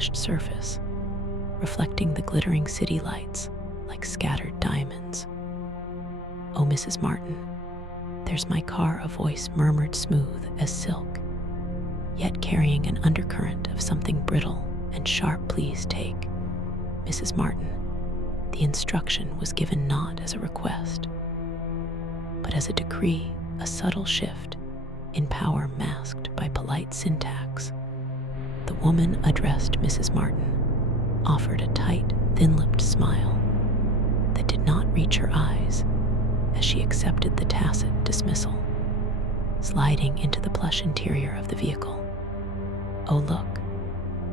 polished surface, reflecting the glittering city lights like scattered diamonds. "Oh, Mrs. Martin, there's my car," a voice murmured smooth as silk, yet carrying an undercurrent of something brittle and sharp. "Please take, Mrs. Martin." The instruction was given not as a request, but as a decree, a subtle shift in power masked by polite syntax. The woman addressed Mrs. Martin offered a tight, thin-lipped smile that did not reach her eyes as she accepted the tacit dismissal, sliding into the plush interior of the vehicle. "Oh, look."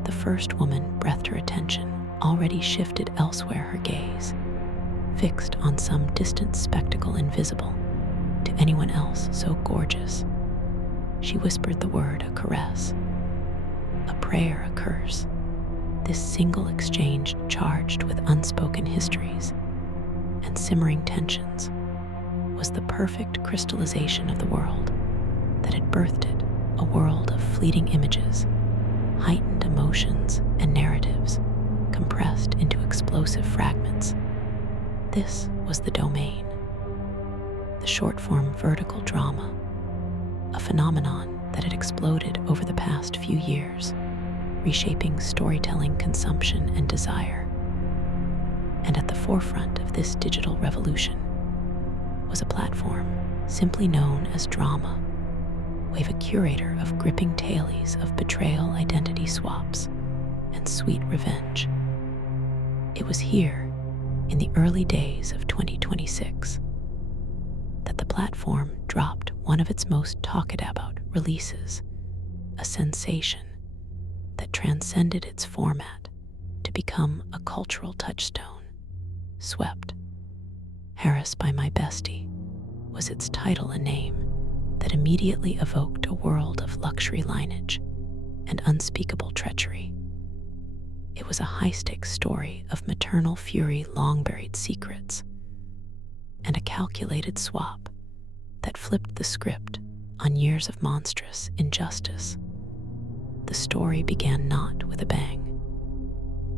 The first woman breathed, her attention already shifted elsewhere, her gaze fixed on some distant spectacle invisible to anyone else so gorgeous. She whispered the word, a caress, a prayer, a curse. This single exchange, charged with unspoken histories and simmering tensions, was the perfect crystallization of the world that had birthed it, a world of fleeting images, heightened emotions, and narratives compressed into explosive fragments. This was the domain, the short-form vertical drama, a phenomenon that had exploded over the past few years, reshaping storytelling, consumption, and desire. And at the forefront of this digital revolution was a platform simply known as DramaWave, a curator of gripping tales of betrayal, identity swaps, and sweet revenge. It was here, in the early days of 2026, that the platform dropped one of its most talked about releases, a sensation that transcended its format to become a cultural touchstone. Swept. Heiress by My Bestie was its title, a name that immediately evoked a world of luxury lineage and unspeakable treachery. It was a high-stakes story of maternal fury, long-buried secrets, and a calculated swap that flipped the script on years of monstrous injustice. The story began not with a bang,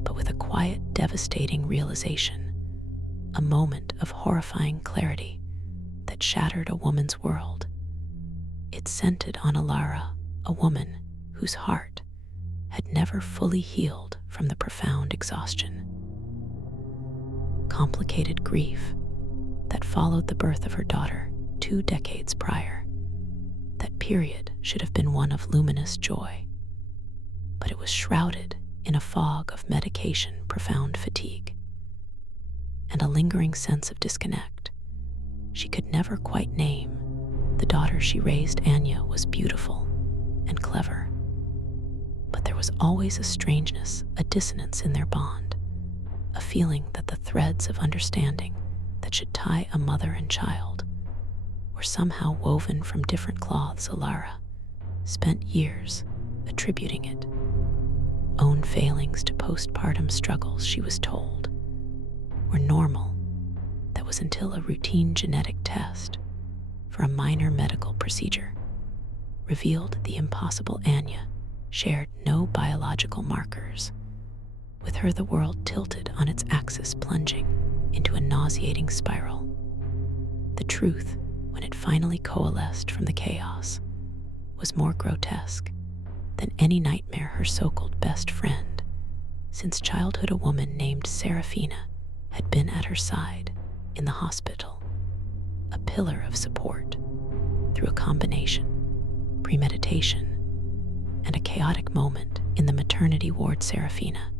but with a quiet, devastating realization, a moment of horrifying clarity that shattered a woman's world. It centered on Alara, a woman whose heart had never fully healed from the profound exhaustion, complicated grief that followed the birth of her daughter 2 decades prior. That period should have been one of luminous joy, but it was shrouded in a fog of medication, profound fatigue, and a lingering sense of disconnect she could never quite name. The daughter she raised, Anya, was beautiful and clever, but there was always a strangeness, a dissonance in their bond, a feeling that the threads of understanding that should tie a mother and child were somehow woven from different cloths. Alara spent years attributing it own failings to postpartum struggles she was told were normal. That was until a routine genetic test for a minor medical procedure revealed the impossible. Anya shared no biological markers. With her, the world tilted on its axis, plunging into a nauseating spiral. The truth, when it finally coalesced from the chaos, was more grotesque than any nightmare. Her so-called best friend since childhood, a woman named Serafina, had been at her side in the hospital, a pillar of support through a combination, premeditation, and a chaotic moment in the maternity ward. Serafina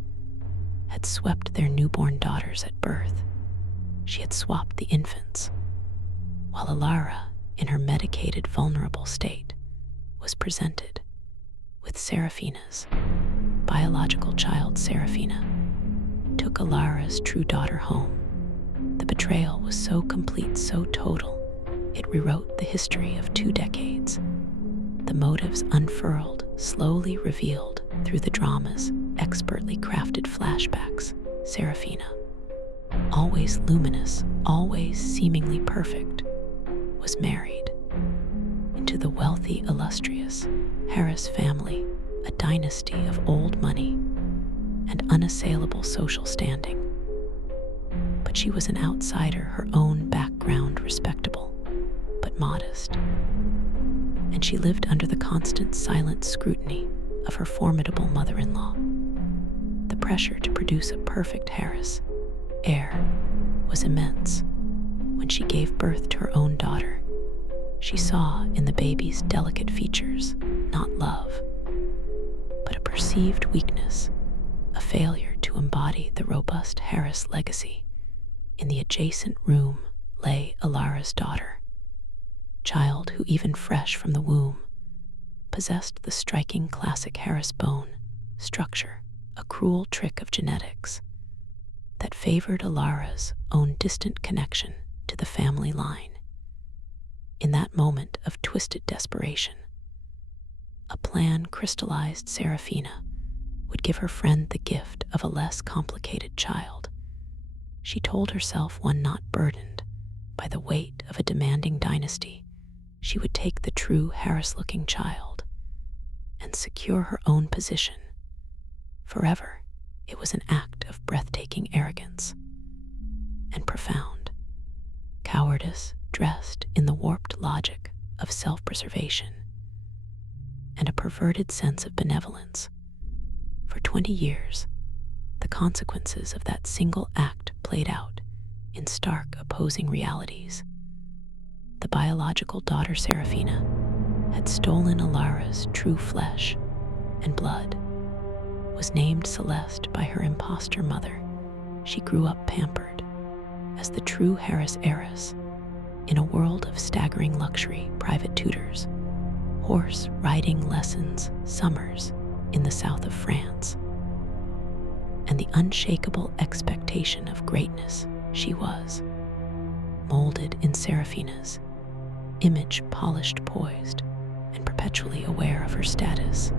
had swept their newborn daughters at birth. She had swapped the infants, while Alara, in her medicated, vulnerable state, was presented with Serafina's biological child. Serafina took Alara's true daughter home. The betrayal was so complete, so total, it rewrote the history of 2 decades. The motives unfurled, slowly revealed through the drama's expertly crafted flashbacks. Serafina, always luminous, always seemingly perfect, was married into the wealthy, illustrious Heiress family, a dynasty of old money and unassailable social standing. But she was an outsider, her own background respectable, but modest. And she lived under the constant silent scrutiny of her formidable mother-in-law. The pressure to produce a perfect heir was immense. When she gave birth to her own daughter, she saw in the baby's delicate features not love, but a perceived weakness, a failure to embody the robust Heiress legacy. In the adjacent room lay Alara's daughter, child who, even fresh from the womb, possessed the striking classic Heiress bone structure, a cruel trick of genetics that favored Alara's own distant connection to the family line. In that moment of twisted desperation, a plan crystallized. Serafina would give her friend the gift of a less complicated child. She told herself one not burdened by the weight of a demanding dynasty. She would take the true Heiress-looking child and secure her own position forever. It was an act of breathtaking arrogance and profound cowardice dressed in the warped logic of self-preservation and a perverted sense of benevolence. For 20 years, the consequences of that single act played out in stark opposing realities. The biological daughter Serafina had stolen Alara's true flesh and blood, was named Celeste by her impostor mother. She grew up pampered as the true heiress in a world of staggering luxury, private tutors, horse riding lessons, summers in the south of France, and the unshakable expectation of greatness. She was molded in Serafina's image, polished, poised, and perpetually aware of her status.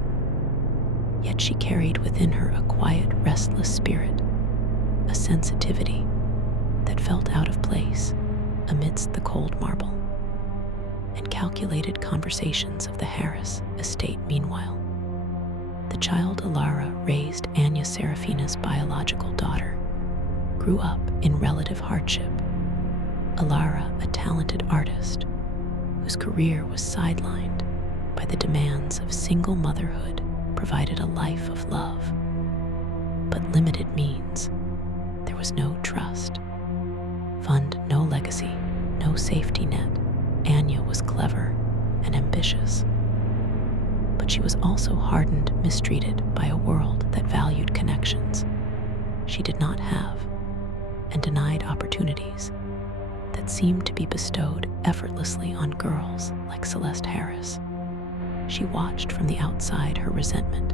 Yet she carried within her a quiet, restless spirit, a sensitivity that felt out of place amidst the cold marble and calculated conversations of the Heiress estate. Meanwhile, the child Alara raised, Anya, Serafina's biological daughter, grew up in relative hardship. Alara, a talented artist whose career was sidelined by the demands of single motherhood, provided a life of love, but limited means. There was no trust fund, no legacy, no safety net. Anya was clever and ambitious, but she was also hardened, mistreated by a world that valued connections she did not have and denied opportunities that seemed to be bestowed effortlessly on girls like Celeste Heiress. She watched from the outside, her resentment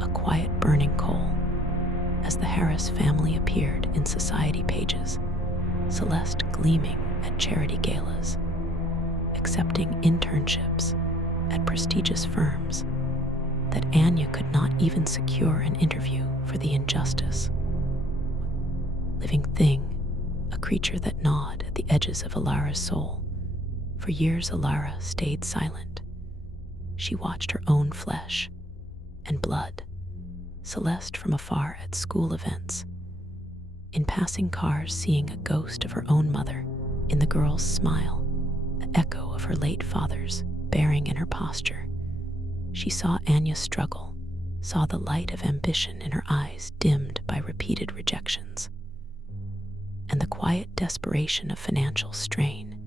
a quiet burning coal. As the Heiress family appeared in society pages, Celeste gleaming at charity galas, accepting internships at prestigious firms, that Anya could not even secure an interview for the injustice. Living thing, a creature that gnawed at the edges of Alara's soul. For years Alara stayed silent. She watched her own flesh and blood, Celeste from afar at school events, in passing cars seeing a ghost of her own mother in the girl's smile, an echo of her late father's bearing in her posture. She saw Anya struggle, saw the light of ambition in her eyes dimmed by repeated rejections, and the quiet desperation of financial strain.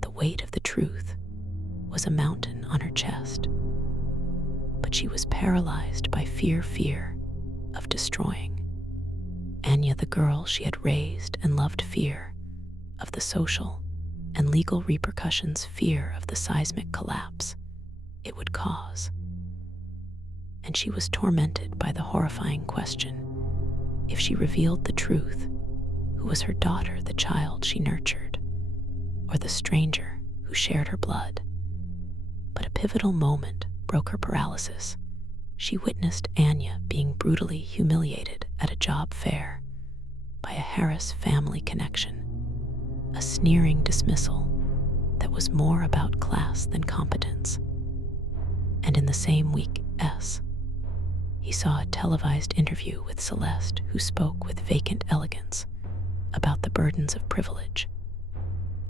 The weight of the truth was a mountain on her chest, but she was paralyzed by fear of destroying Anya, the girl she had raised and loved, fear of the social and legal repercussions, fear of the seismic collapse it would cause. And she was tormented by the horrifying question: if she revealed the truth, who was her daughter, the child she nurtured, or the stranger who shared her blood? But a pivotal moment broke her paralysis. She witnessed Anya being brutally humiliated at a job fair by a Heiress family connection, a sneering dismissal that was more about class than competence. And in the same week, He saw a televised interview with Celeste, who spoke with vacant elegance about the burdens of privilege,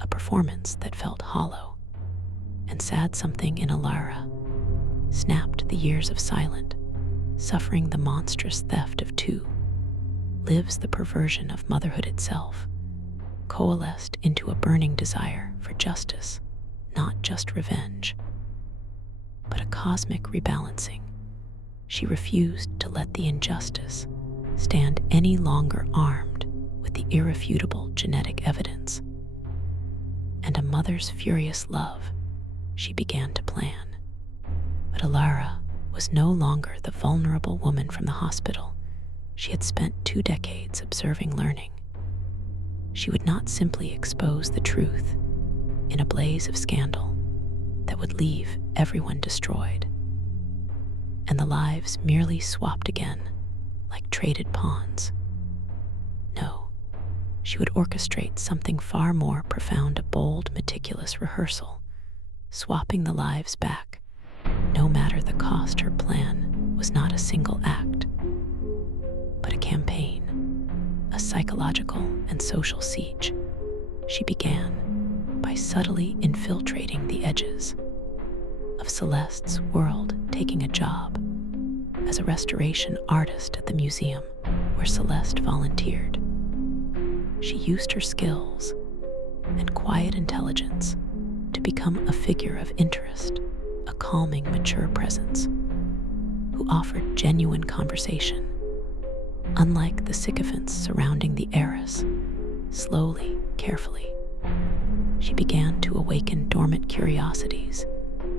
a performance that felt hollow, and sad something in Alara snapped the years of silent, suffering the monstrous theft of two, lives the perversion of motherhood itself, coalesced into a burning desire for justice, not just revenge, but a cosmic rebalancing. She refused to let the injustice stand any longer armed with the irrefutable genetic evidence. And a mother's furious love, she began to plan. But Alara was no longer the vulnerable woman from the hospital she had spent 2 decades observing learning. She would not simply expose the truth in a blaze of scandal that would leave everyone destroyed, and the lives merely swapped again like traded pawns. No, she would orchestrate something far more profound, a bold, meticulous rehearsal, swapping the lives back, no matter the cost. Her plan was not a single act, but a campaign, a psychological and social siege. She began by subtly infiltrating the edges of Celeste's world, taking a job as a restoration artist at the museum where Celeste volunteered. She used her skills and quiet intelligence to become a figure of interest, a calming, mature presence who offered genuine conversation. Unlike the sycophants surrounding the heiress, slowly, carefully, she began to awaken dormant curiosities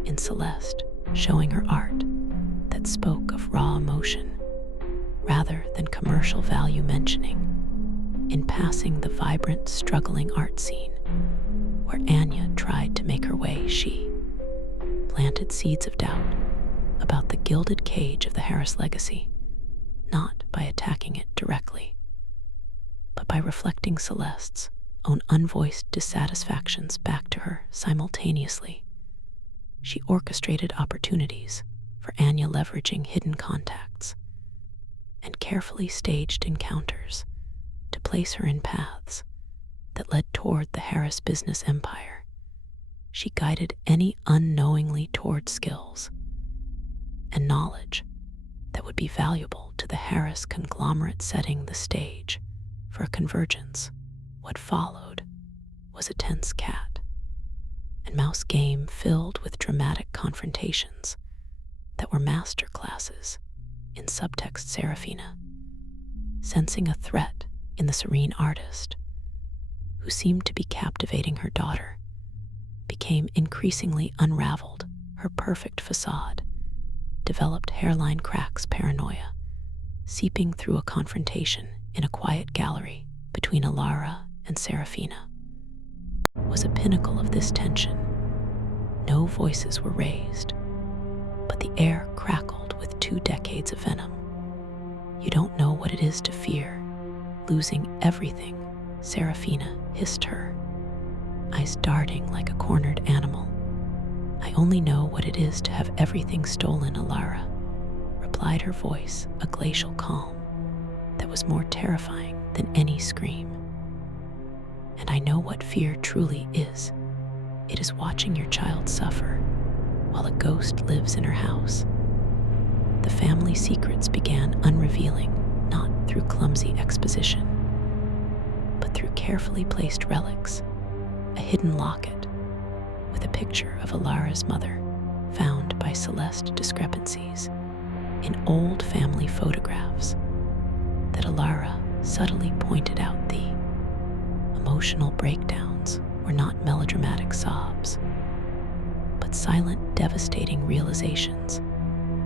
in Celeste, showing her art that spoke of raw emotion rather than commercial value, mentioning in passing the vibrant, struggling art scene where Anya tried to make her way. She planted seeds of doubt about the gilded cage of the Heiress legacy, not by attacking it directly, but by reflecting Celeste's own unvoiced dissatisfactions back to her simultaneously. She orchestrated opportunities for Anya, leveraging hidden contacts, and carefully staged encounters to place her in paths that led toward the Heiress business empire. She guided any unknowingly toward skills and knowledge that would be valuable to the Heiress conglomerate, setting the stage for a convergence. What followed was a tense cat and mouse game filled with dramatic confrontations that were masterclasses in subtext. Serafina, sensing a threat in the serene artist, who seemed to be captivating her daughter, became increasingly unraveled. Her perfect facade developed hairline cracks, paranoia seeping through. A confrontation in a quiet gallery between Alara and Serafina was a pinnacle of this tension. No voices were raised, but the air crackled with 2 decades of venom. "You don't know what it is to fear losing everything," Serafina hissed, her eyes darting like a cornered animal. "I only know what it is to have everything stolen," Alara replied, her voice a glacial calm that was more terrifying than any scream. "And I know what fear truly is. It is watching your child suffer while a ghost lives in her house." The family secrets began unrevealing, not through clumsy exposition, but through carefully placed relics. A hidden locket with a picture of Alara's mother, found by Celeste, discrepancies in old family photographs that Alara subtly pointed out. The emotional breakdowns were not melodramatic sobs, but silent, devastating realizations.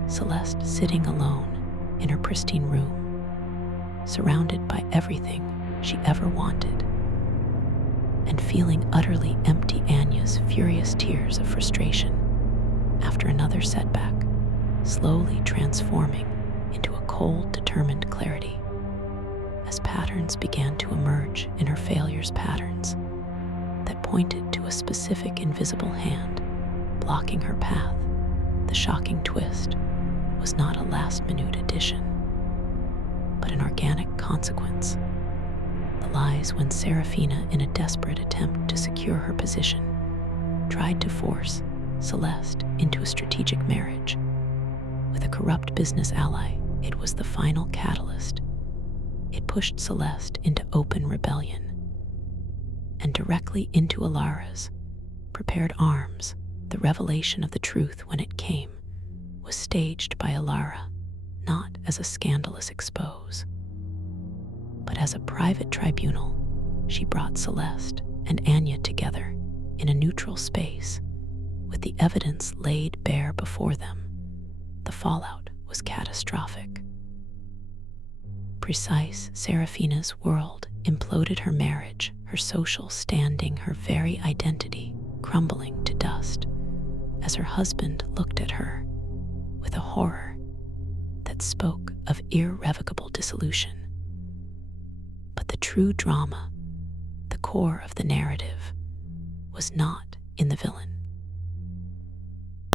Celeste sitting alone in her pristine room, surrounded by everything she ever wanted, and feeling utterly empty. Anya's furious tears of frustration after another setback, slowly transforming into a cold, determined clarity as patterns began to emerge in her failures, patterns that pointed to a specific invisible hand blocking her path. The shocking twist was not a last-minute addition, but an organic consequence. The lies when Serafina, in a desperate attempt to secure her position, tried to force Celeste into a strategic marriage with a corrupt business ally. It was the final catalyst. It pushed Celeste into open rebellion and directly into Alara's prepared arms. The revelation of the truth, when it came, was staged by Alara, not as a scandalous expose, but as a private tribunal. She brought Celeste and Anya together in a neutral space, with the evidence laid bare before them. The fallout was catastrophic. Precise, Serafina's world imploded, her marriage, her social standing, her very identity crumbling to dust as her husband looked at her with a horror that spoke of irrevocable dissolution. But the true drama, the core of the narrative, was not in the villain.